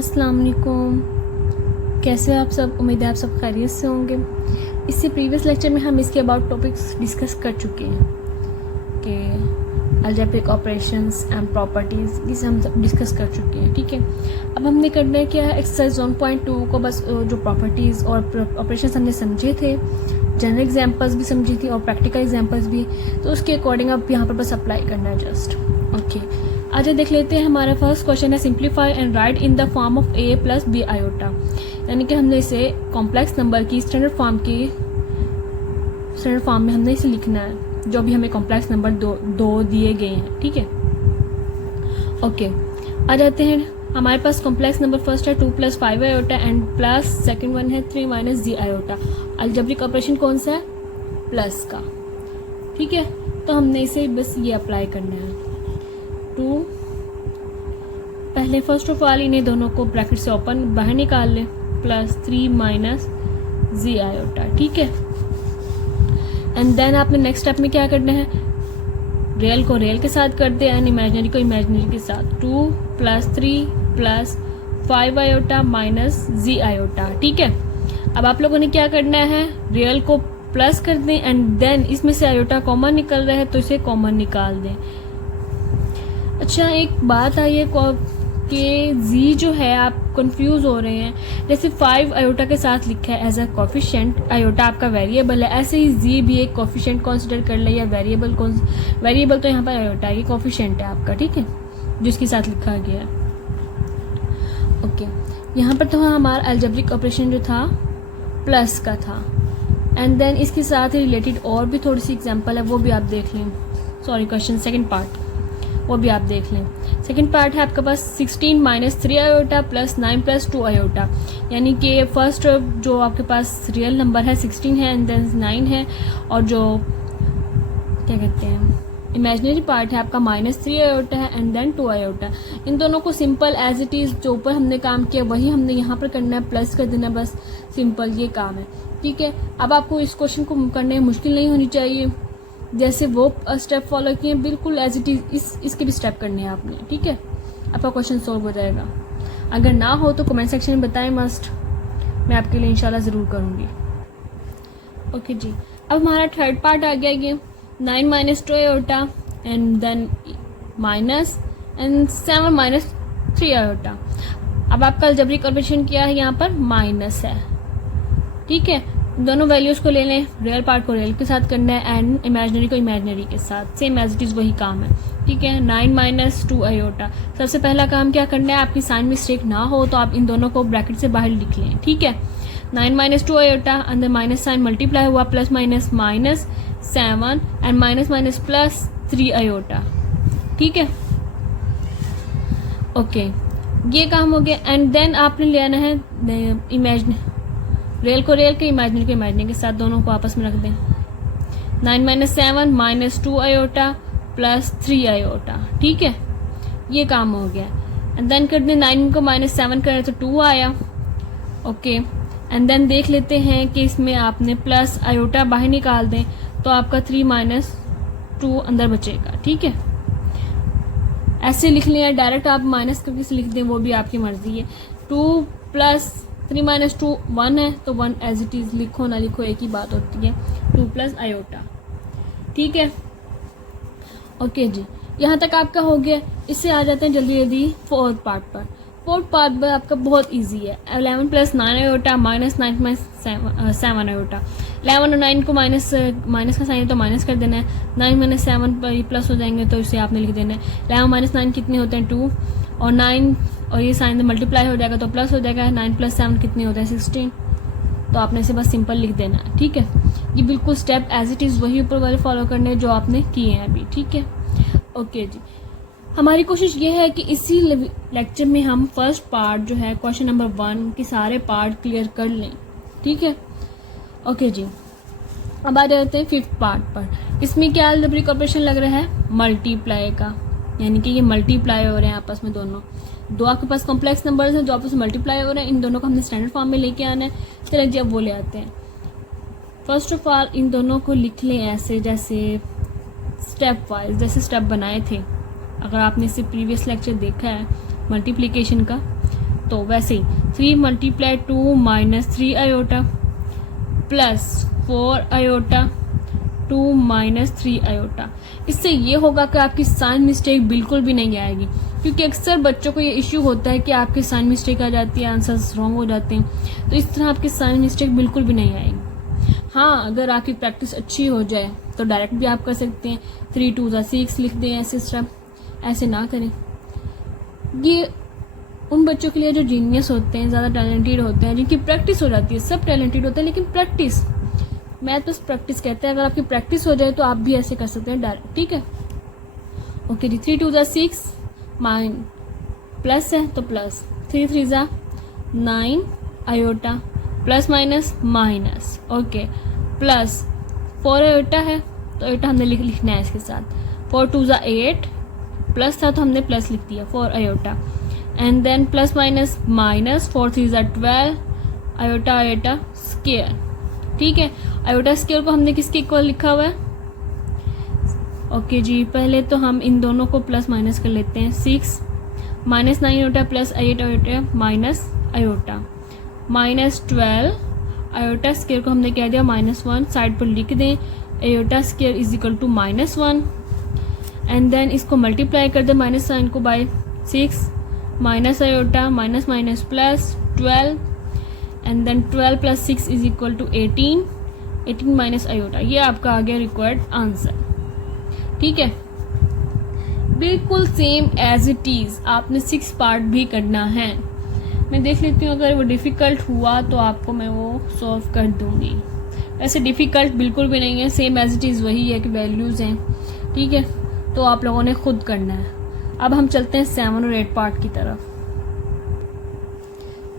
अस्सलाम वालेकुम। कैसे हो आप सब? उम्मीद है आप सब खैरियत से होंगे। इससे प्रीवियस लेक्चर में हम इसके अबाउट टॉपिक्स डिस्कस कर चुके हैं कि अलजेब्रिक ऑपरेशंस एंड प्रॉपर्टीज़, इसे हम डिस्कस कर चुके हैं। ठीक है, अब हमने करना है क्या, एक्सरसाइज 1.2 को बस जो प्रॉपर्टीज़ और ऑपरेशंस हमने समझे थे, जनरल एग्जांपल्स भी समझी थी और प्रैक्टिकल एग्जांपल्स भी, तो उसके अकॉर्डिंग अब यहाँ पर बस अप्लाई करना है जस्ट। ओके, आगे देख लेते हैं। हमारा फर्स्ट क्वेश्चन है simplify and write in the form of a plus B iota, यानी कि हमने इसे कॉम्प्लेक्स नंबर की स्टैंडर्ड फॉर्म में हमने इसे लिखना है, जो भी हमें कॉम्प्लेक्स नंबर दो दिए गए हैं। ठीक है, ओके, आ जाते हैं। हमारे पास कॉम्प्लेक्स नंबर फर्स्ट है 2 + 5 iota and plus second one है 3 - z आयोटा। अलजेब्रिक ऑपरेशन कौन सा है? प्लस का। ठीक है, तो हमने इसे बस ये अप्लाई करना है। 2 पहले फर्स्ट ऑफ ऑल इन्हें दोनों को ब्रैकेट से ओपन बाहर निकाल लें, प्लस 3 - z आयोटा। ठीक है, एंड देन आपने नेक्स्ट स्टेप में क्या करना है, रियल को रियल के साथ कर दे एंड इमेजिनरी को इमेजिनरी के साथ। 2 + 3 + 5 आयोटा माइनस z आयोटा। ठीक है, अब आप लोगों ने क्या करना है, रियल को प्लस कर दें एंड देन इसमें से आयोटा कॉमन निकल रहा है तो इसे कॉमन निकाल दें। अच्छा, एक बात आई है कि z जो है आप कंफ्यूज हो रहे हैं, जैसे 5 आयोटा के साथ लिखा है एज अ कोफिशिएंट, आयोटा आपका वेरिएबल है, ऐसे ही z भी एक कोफिशिएंट कंसीडर कर ले या वेरिएबल तो यहाँ पर आयोटा है, ये कोफिशिएंट है आपका। ठीक है, जिसके साथ लिखा गया है। ओके, यहाँ पर तो हमारा अलजेब्रिक ऑपरेशन जो था प्लस का था, एंड देन इसके साथ ही रिलेटेड और भी थोड़ी सी एग्जांपल है, वो भी आप देख लें। सॉरी, क्वेश्चन सेकंड पार्ट, वो भी आप देख लें। सेकंड पार्ट है आपके पास 16 - 3 आयोटा प्लस 9 + 2 आयोटा, यानी कि फर्स्ट जो आपके पास रियल नंबर है 16 है एंड देन 9 है, और जो क्या कहते हैं इमेजिनरी पार्ट है आपका -3 आयोटा है एंड देन 2 आयोटा। इन दोनों को सिंपल एज इट इज़ जो ऊपर हमने काम किया वही हमने यहाँ पर करना है, प्लस कर देना, बस सिंपल ये काम है। ठीक है, अब आपको इस क्वेश्चन को करने में मुश्किल नहीं होनी चाहिए, जैसे वो स्टेप फॉलो किए बिल्कुल एज इट इज इसके भी स्टेप करने हैं आपने। ठीक है, आपका क्वेश्चन सॉल्व हो जाएगा। अगर ना हो तो कमेंट सेक्शन में बताएं, मस्ट, मैं आपके लिए इंशाल्लाह ज़रूर करूँगी। ओके जी, अब हमारा थर्ड पार्ट आ गया, ये 9 - 2 iota and then minus and 7 - 3 iota. अब आपका अलजेब्रिक ऑपरेशन क्या है, यहाँ पर माइनस है। ठीक है, दोनों वैल्यूज को ले लें, रियल पार्ट को रियल के साथ करना है एंड इमेजिनरी को इमेजिनरी के साथ, सेम एज इट इज़ वही काम है। ठीक है, 9 - 2 आयोटा। सबसे पहला काम क्या करना है, आपकी साइन मिस्टेक ना हो तो आप इन दोनों को ब्रैकेट से बाहर लिख लें। ठीक है, 9 - 2 आयोटा, अंदर माइनस साइन मल्टीप्लाई हुआ, plus minus -7 and minus plus 3 iota. ठीक है, ओके, ये काम हो गया। एंड देन आपने लेना है रियल को रियल के, इमेजिनरी को इमेजिनरी के साथ, दोनों को आपस में रख दें। 9 - 7 - 2 आयोटा प्लस 3 आयोटा। ठीक है, ये काम हो गया। एंड देन कर दें 9 को -7 करें तो 2 आया। ओके, एंड देन देख लेते हैं कि इसमें आपने प्लस आयोटा बाहर निकाल दें तो आपका 3 - 2 अंदर बचेगा। ठीक है, ऐसे लिख लें या डायरेक्ट आप माइनस करके लिख दें, वो भी आपकी मर्जी है। 2 + 3 - 2 1 है तो 1 एज इट इज़ लिखो ना लिखो एक ही बात होती है, 2 + आयोटा। ठीक है, ओके जी, यहाँ तक आपका हो गया। इससे आ जाते हैं जल्दी जल्दी फोर्थ पार्ट पर। फोर्थ पार्ट पर आपका बहुत इजी है, 11 + 9 आयोटा माइनस 9 - 7 आयोटा। 11 और 9 को माइनस का साइन है तो माइनस कर देना है, 9 - 7 पर ये प्लस हो जाएंगे तो इसे आपने लिख देना है। 11 - 9 कितने होते हैं 2, और 9 और ये साइन मल्टीप्लाई हो जाएगा तो प्लस हो जाएगा। 9 + 7 कितने होते हैं 16, तो आपने इसे बस सिंपल लिख देना है। ठीक है, ये बिल्कुल स्टेप एज इट इज़ वही ऊपर वाले फॉलो करने जो आपने किए हैं अभी। ठीक है, ओके जी, हमारी कोशिश ये है कि इसी लेक्चर में हम फर्स्ट पार्ट जो है क्वेश्चन नंबर 1 के सारे पार्ट क्लियर कर लें। ठीक है, ओके जी, अब आ जाते हैं फिफ्थ पार्ट पर। इसमें क्या अलजेब्रिक ऑपरेशन लग रहा है, मल्टीप्लाई का, यानी कि ये मल्टीप्लाई हो रहे हैं आपस में, दोनों दो आपके पास कॉम्प्लेक्स नंबर्स हैं जो आपस में मल्टीप्लाई हो रहे हैं, इन दोनों को हमने स्टैंडर्ड फॉर्म में लेके आना है। चलिए जी, अब वो ले आते हैं। फर्स्ट ऑफ ऑल इन दोनों को लिख लें ऐसे, जैसे स्टेप वाइज जैसे स्टेप बनाए थे। अगर आपने इससे प्रीवियस लेक्चर देखा है मल्टीप्लिकेशन का तो वैसे ही 3 multiply 2 minus 3 iota plus 4 iota 2 minus 3 iota. इससे ये होगा कि आपकी साइन मिस्टेक बिल्कुल भी नहीं आएगी, क्योंकि अक्सर बच्चों को ये इश्यू होता है कि आपकी साइन मिस्टेक आ जाती है, आंसर्स रॉन्ग हो जाते हैं। तो इस तरह आपकी साइन मिस्टेक बिल्कुल भी नहीं आएगी। हाँ, अगर आपकी प्रैक्टिस अच्छी हो जाए तो डायरेक्ट भी आप कर सकते हैं, 3 2 6 लिख दें, ऐसे स्टेप ऐसे ना करें। ये उन बच्चों के लिए जो जीनियस होते हैं, ज़्यादा टैलेंटेड होते हैं, जिनकी प्रैक्टिस हो जाती है। सब टैलेंटेड होते हैं लेकिन प्रैक्टिस, मैथ बस प्रैक्टिस कहते हैं। अगर आपकी प्रैक्टिस हो जाए तो आप भी ऐसे कर सकते हैं डायरेक्ट, ठीक है। ओके जी, 3 2 6 माइन प्लस है तो plus, 3 3 9 iota plus minus minus, okay, plus 4 iota है तो आयोटा हमने लिखना है इसके साथ। 4 2 8 प्लस था तो हमने प्लस लिख दिया 4 iota, and then plus minus minus, 4 3 12 iota iota square, ठीक है। आयोटा स्क्वायर को हमने किसके इक्वल लिखा हुआ है? ओके जी, पहले तो हम इन दोनों को प्लस माइनस कर लेते हैं। 6 minus 9 iota plus 8 iota minus iota, minus 12 iota square को हमने कह दिया -1, साइड पर लिख दें। Iota square is equal to -1, and then इसको मल्टीप्लाई कर दें माइनस साइन को by 6 minus iota minus minus plus 12, and then 12 plus 6 is equal to 18, 18 minus iota. ये आपका आ गया रिक्वायर्ड आंसर, ठीक है। बिल्कुल सेम एज इट इज आपने 6 पार्ट भी करना है। मैं देख लेती हूँ, अगर वो डिफ़िकल्ट हुआ तो आपको मैं वो सॉल्व कर दूंगी। वैसे डिफ़िकल्ट बिल्कुल भी नहीं है, सेम एज इट इज़ वही है कि वैल्यूज़ हैं, ठीक है। तो आप लोगों ने खुद करना है। अब हम चलते हैं 7 और 8 पार्ट की तरफ।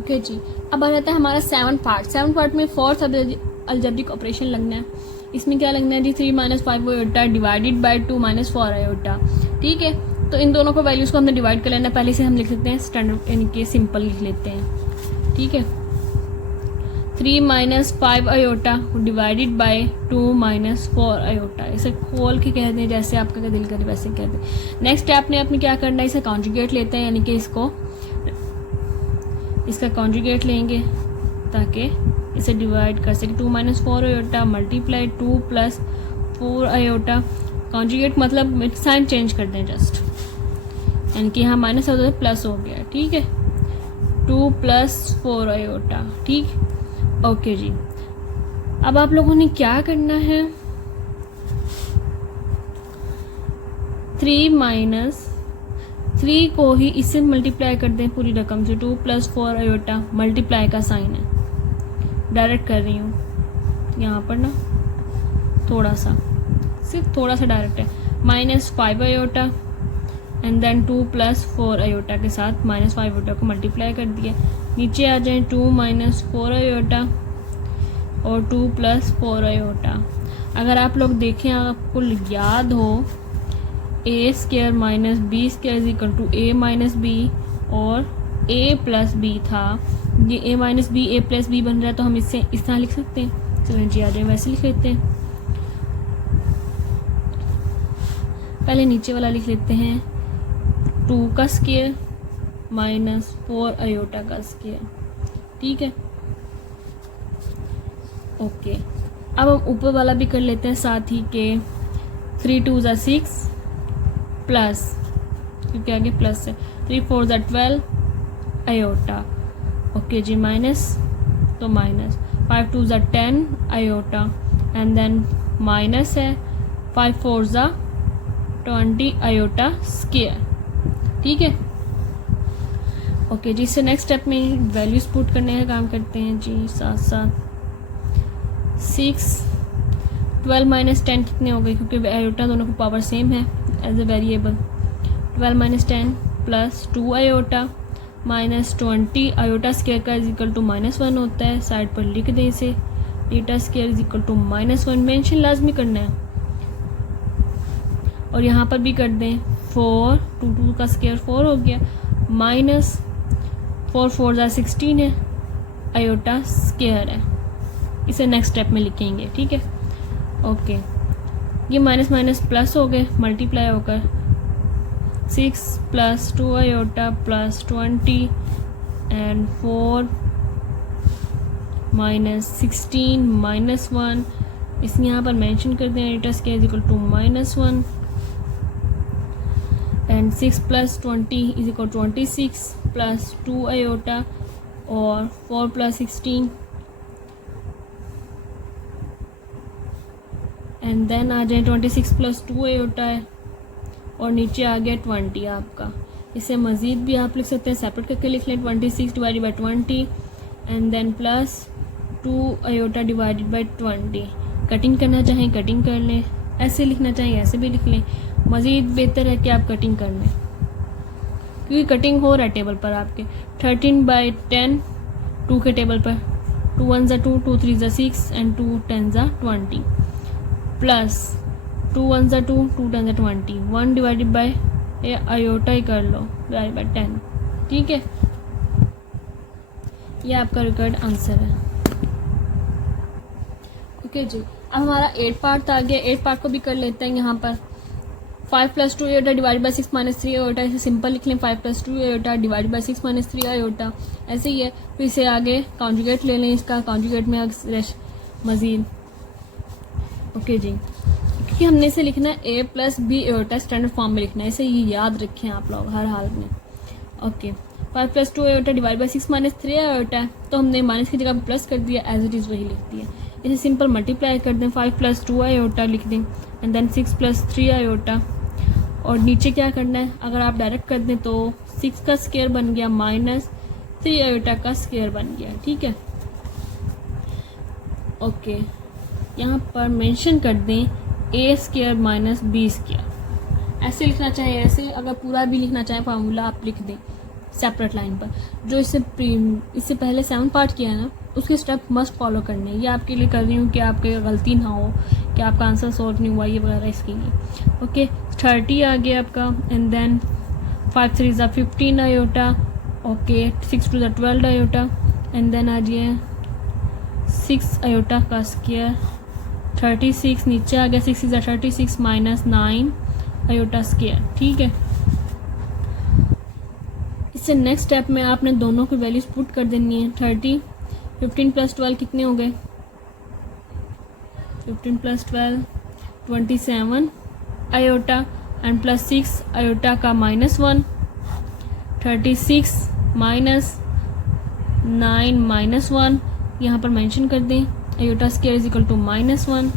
ओके जी, अब आ जाता है हमारा 7 पार्ट। 7 पार्ट में फोर्थ अलजेब्रिक ऑपरेशन लगना है। इसमें क्या लगना है जी? 3 - 5 आयोटा डिवाइडेड बाय 2 - 4 आयोटा, ठीक है। तो इन दोनों को वैल्यूज़ को हमने डिवाइड कर लेना है। पहले से हम लिख सकते हैं स्टैंडर्ड, यानी कि सिंपल लिख लेते हैं, ठीक है। 3 - 5 आयोटा डिवाइडेड बाय 2 - 4 आयोटा। इसे खोल के कह दें, जैसे आपका दिल करे वैसे कह दें। नेक्स्ट स्टेप ने आपने क्या करना है, इसे कॉन्जुगेट लेते हैं, यानी कि इसका कॉन्जुगेट लेंगे ताकि इसे डिवाइड कर सके। 2 - 4 आयोटा मल्टीप्लाई 2 + 4 आयोटा। कॉन्जुगेट मतलब साइन चेंज कर दें जस्ट, यानी कि यहाँ माइनस होता है प्लस हो गया, ठीक है। 2 + 4 आयोटा, ठीक। ओके जी, अब आप लोगों ने क्या करना है, 3 - 3 को ही इससे मल्टीप्लाई कर दें पूरी रकम से। 2 + 4 आयोटा मल्टीप्लाई का साइन है, डायरेक्ट कर रही हूँ यहाँ पर ना, थोड़ा सा, सिर्फ थोड़ा सा डायरेक्ट है। -5 आयोटा एंड देन 2 + 4 आयोटा के साथ -5 आयोटा को मल्टीप्लाई कर दिया। नीचे आ जाए 2 - 4 आयोटा और 2 + 4 आयोटा। अगर आप लोग देखें, आपको याद हो, a² - b² = a - b और a + b था। ये a - b a + b बन रहा है, तो हम इससे इस तरह लिख सकते हैं। चलें जी, आ जाए वैसे लिख लेते हैं। पहले नीचे वाला लिख लेते हैं, 2 का स्क्वायर -4 आयोटा का स्क्वायर, ठीक है। ओके, अब हम ऊपर वाला भी कर लेते हैं साथ ही के। 3 2 6 प्लस, क्योंकि आगे प्लस है, 3 4 12 आयोटा, ओके जी, माइनस तो minus, 5 2 10 iota, and then minus है 5 4 20 आयोटा स्क्वायर, ठीक है। ओके जी, इससे नेक्स्ट स्टेप में वैल्यूज पुट करने का काम करते हैं जी साथ साथ। 6 12 - 10 कितने हो गए, क्योंकि आयोटा दोनों की पावर सेम है as a variable. 12 - 10 plus 2 iota minus 20 iota square का इज इक्वल टू -1 होता है। साइड पर लिख दें इसे, iota square is equal to -1 mention लाजमी करना है। और यहाँ पर भी कर दें 4, 2 का स्क्वायर 4 हो गया, माइनस 4 4 16 है, आयोटा स्क्वायर है। इसे नेक्स्ट स्टेप में लिखेंगे, ठीक है। ओके, ये माइनस माइनस प्लस हो गए मल्टीप्लाई होकर, 6 + 2 आयोटा + 20 एंड 4 माइनस 16 माइनस 1, इस यहाँ पर मेंशन करते हैं iota square is equal to -1 and 6 plus 20 is equal 26 plus 2 iota और 4 प्लस 16 एंड देन आ जाए 26 प्लस 2 आयोटा है और नीचे आ गया 20 आपका। इसे मज़ीद भी आप लिख सकते हैं, सेपरेट करके लिख लें 26 divided by 20 and then plus 2 iota divided by 20। Cutting करना चाहें कटिंग कर लें, ऐसे लिखना चाहें ऐसे भी लिख लें। मज़ीद बेहतर है कि आप कटिंग कर लें क्योंकि कटिंग हो रहा है टेबल पर आपके। 13/10 2 के टेबल पर 2 1 ज़ा 2 2 3 ज़ा 6 एंड 2 10 ज़ा 20 प्लस 2 1 ज़ा 2 2 10 ज़ा 20 1 डिवाइडेड बाय ये आयोटा ही कर लो डिवाइडेड बाय 10। ठीक है, ये आपका रिकॉर्ड आंसर है। ओके जी, अब हमारा 8 पार्ट आ गया। 8 पार्ट को भी कर लेते हैं। यहाँ पर 5 plus 2 iota divide by 6 minus 3 iota, इसे सिंपल लिख लें 5 plus 2 iota divide by 6 minus 3 iota, ऐसे ही है। फिर इसे आगे कॉन्जुगेट ले लें, इसका कॉन्जुगेट में मज़ीद। ओके जी, क्योंकि हमने इसे लिखना है a plus B iota standard form में लिखना है, इसे ये याद रखें आप लोग हर हाल में। Okay, 5 plus 2 iota divide by 6 minus 3 iota, तो हमने माइनस की जगह प्लस कर दिया, एज इट इज़ वही लिख दिया। इसे सिंपल मल्टीप्लाई कर दें, 5 प्लस 2 आयोटा लिख दें एंड देन 6 प्लस 3 आयोटा और नीचे क्या करना है, अगर आप डायरेक्ट कर दें तो 6 का स्क्वायर बन गया माइनस 3 आयोटा का स्क्वायर बन गया। ठीक है, ओके, यहाँ पर मेंशन कर दें a square minus b square, ऐसे लिखना चाहे ऐसे, अगर पूरा भी लिखना चाहे फार्मूला आप लिख दें सेपरेट लाइन पर। जो इससे पहले 7 पार्ट किया है ना, उसके स्टेप मस्ट फॉलो करने हैं। ये आपके लिए कर रही हूँ कि आपके गलती ना हो कि आपका आंसर सॉल्व नहीं हुआ ये वगैरह, इसके लिए। ओके, 30 आ गया आपका एंड देन 5 3 ज़ा 15 आयोटा। ओके, 6 2 ज़ा 12 आयोटा एंड देन आ जाइए 6 आयोटा का स्क्वायर 36, नीचे आ गया 6 ज़ा 36 माइनस 9 आयोटा स्क्वायर। ठीक है, इससे नेक्स्ट स्टेप में आपने दोनों की वैल्यूज पुट कर देनी है। 30 15 प्लस 12 कितने हो गए, 15 plus 12 27 iota and plus 6 iota का -1 36 माइनस 9 -1, यहाँ पर मेंशन कर दें iota square is equal to -1।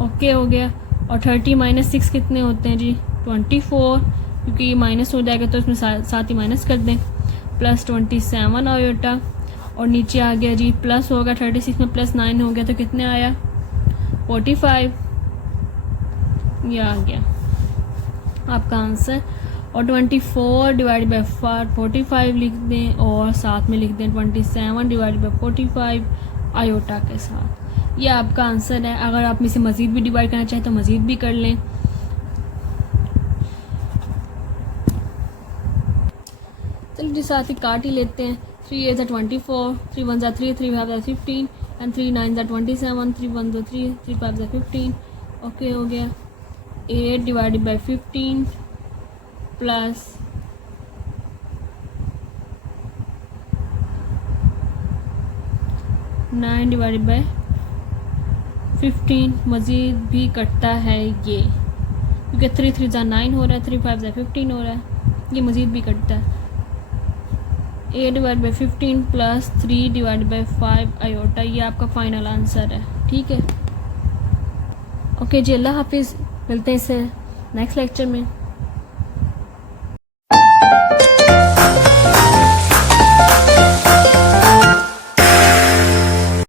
Okay हो गया, और 30 माइनस 6 कितने होते हैं जी 24, क्योंकि ये माइनस हो जाएगा तो इसमें साथ ही माइनस कर दें, प्लस 27 आयोटा और नीचे आ गया जी प्लस होगा 36 में प्लस 9 हो गया तो कितने आया 45, ये आ गया आपका आंसर। और 24 डिवाइड बाई 45 लिख दें और साथ में लिख दें 27 डिवाइड बाई 45 आयोटा के साथ, ये आपका आंसर है। अगर आप इसे मज़ीद भी डिवाइड करना चाहें तो मज़ीद भी कर लें। चलिए जी साथ ही काट ही लेते हैं। 3 8 ज़ा 24, 3 1 ज़ा 3, 3 5 ज़ा 15 एंड 3 9 ज़ा 27, 3 1 ज़ा 3, 3 5 ज़ा 15। ओके हो गया, 8 divided by 15 plus 9 divided by 15। मज़ीद भी कटता है ये, क्योंकि 3 3 ज़ा 9 हो रहा है, 3 5 ज़ा 15 हो रहा है, ये मज़ीद भी कटता है। 8 divide by 15 plus 3 divide by 5 iota, ये आपका फाइनल आंसर है। ठीक है, ओके जी, अल्लाह हाफिज़, मिलते हैं इससे नेक्स्ट लेक्चर में।